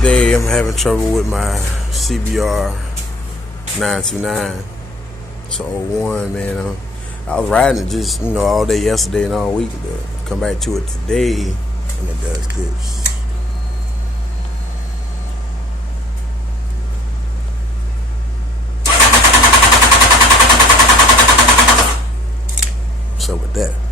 Today I'm having trouble with my CBR 929. It's an 01, man. I was riding it just, all day yesterday and all week. To come back to it today, and it does this. So with that.